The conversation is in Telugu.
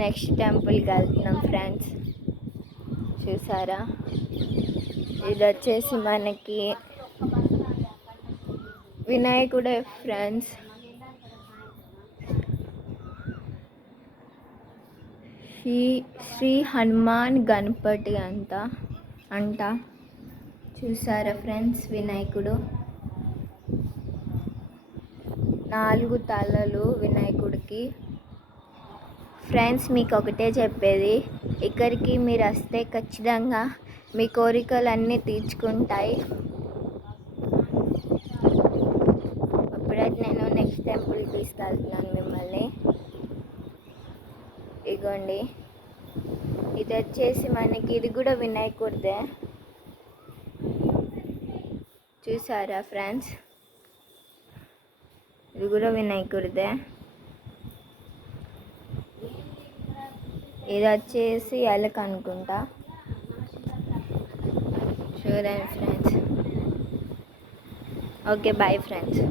నెక్స్ట్ టెంపుల్కి వెళ్తున్నాం ఫ్రెండ్స్. చూసారా, ఇది వచ్చేసి మనకి వినాయకుడే ఫ్రెండ్స్. శ్రీ హనుమాన్ గణపతి అంట. చూసారా ఫ్రెండ్స్, వినాయకుడు 4 తలలు వినాయకుడికి. ఫ్రెండ్స్, మీకు ఒకటే చెప్పేది, ఇక్కడికి మీరు వస్తే ఖచ్చితంగా మీ కోరికలన్నీ తీర్చుకుంటాయి. అప్పుడైతే నేను నెక్స్ట్ టెంపుల్కి తీసుకెళ్తున్నాను మిమ్మల్ని. ఇగోండి, ఇది వచ్చేసి మనకి, ఇది కూడా వినాయకుడిదే. చూసారా ఫ్రెండ్స్, ఇది కూడా వినాయకుడిదే. ఇది వచ్చేసి ఎలక అనుకుంటా. చూడండి ఫ్రెండ్స్. Okay, bye friends.